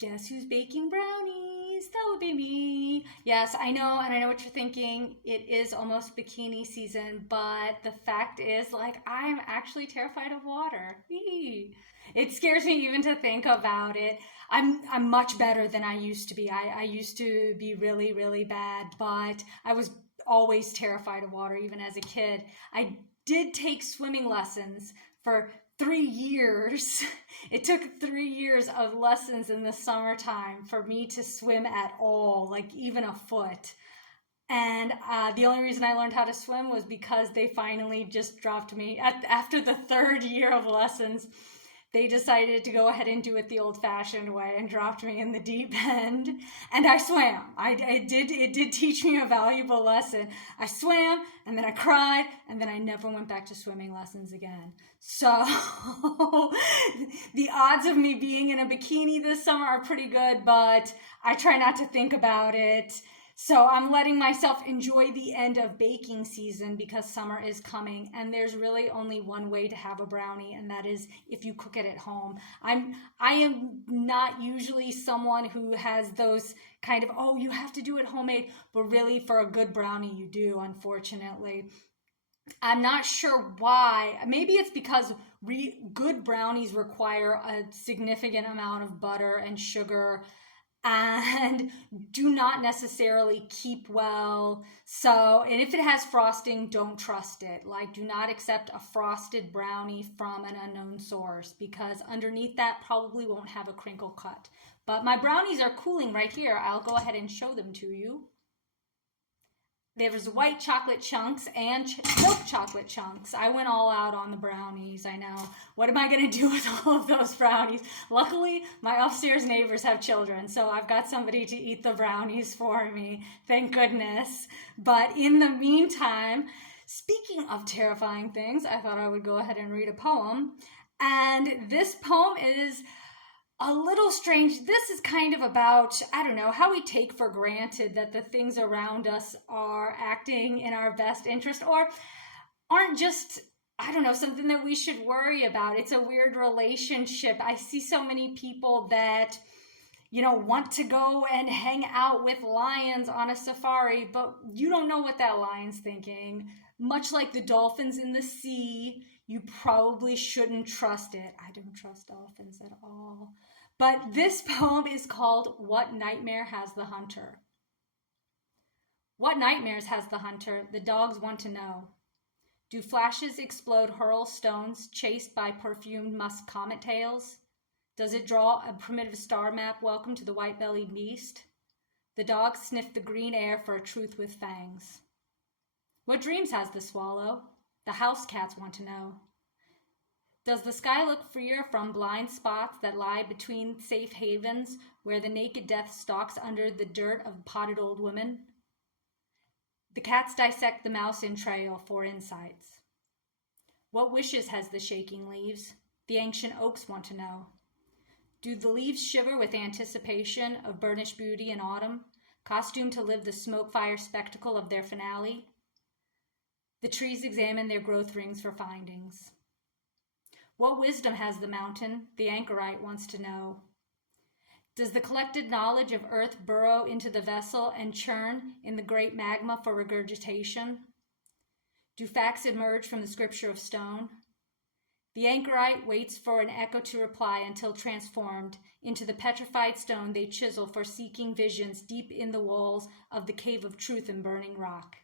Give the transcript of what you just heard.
Guess who's baking brownies? That would be me. Yes, I know, and I know what you're thinking. It is almost bikini season, but the fact is, like, I'm actually terrified of water. Eee. It scares me even to think about it. I'm much better than I used to be. I used to be really, really bad, but I was always terrified of water, even as a kid. I did take swimming lessons for 3 years. It took 3 years of lessons in the summertime for me to swim at all, like even a foot. And the only reason I learned how to swim was because they finally just dropped me. After the third year of lessons, they decided to go ahead and do it the old-fashioned way and dropped me in the deep end. And I swam. It did teach me a valuable lesson. I swam, and then I cried, and then I never went back to swimming lessons again. So the odds of me being in a bikini this summer are pretty good, but I try not to think about it. So I'm letting myself enjoy the end of baking season because summer is coming, and there's really only one way to have a brownie, and that is if you cook it at home. I am not usually someone who has those kind of, oh, you have to do it homemade, but really for a good brownie you do, unfortunately. I'm not sure why. Maybe it's because good brownies require a significant amount of butter and sugar and do not necessarily keep well. So, and if it has frosting, don't trust it. Like, do not accept a frosted brownie from an unknown source because underneath that probably won't have a crinkle cut. But my brownies are cooling right here. I'll go ahead and show them to you. There's white chocolate chunks and milk chocolate chunks. I went all out on the brownies, I know. What am I going to do with all of those brownies? Luckily, my upstairs neighbors have children, so I've got somebody to eat the brownies for me. Thank goodness. But in the meantime, speaking of terrifying things, I thought I would go ahead and read a poem. And this poem is a little strange. This is kind of about, I don't know, how we take for granted that the things around us are acting in our best interest or aren't just, I don't know, something that we should worry about. It's a weird relationship. I see so many people that, want to go and hang out with lions on a safari, but you don't know what that lion's thinking. Much like the dolphins in the sea, you probably shouldn't trust it. I don't trust dolphins at all. But this poem is called What Nightmare Has the Hunter? What nightmares has the hunter? The dogs want to know. Do flashes explode hurl stones chased by perfumed musk comet tails? Does it draw a primitive star map welcome to the white-bellied beast? The dogs sniff the green air for a truth with fangs. What dreams has the swallow? The house cats want to know. Does the sky look freer from blind spots that lie between safe havens where the naked death stalks under the dirt of potted old women? The cats dissect the mouse entrail for insights. What wishes has the shaking leaves? The ancient oaks want to know. Do the leaves shiver with anticipation of burnished beauty in autumn, costumed to live the smoke-fire spectacle of their finale? The trees examine their growth rings for findings. What wisdom has the mountain? The anchorite wants to know. Does the collected knowledge of earth burrow into the vessel and churn in the great magma for regurgitation? Do facts emerge from the scripture of stone? The anchorite waits for an echo to reply until transformed into the petrified stone they chisel for seeking visions deep in the walls of the cave of truth and burning rock.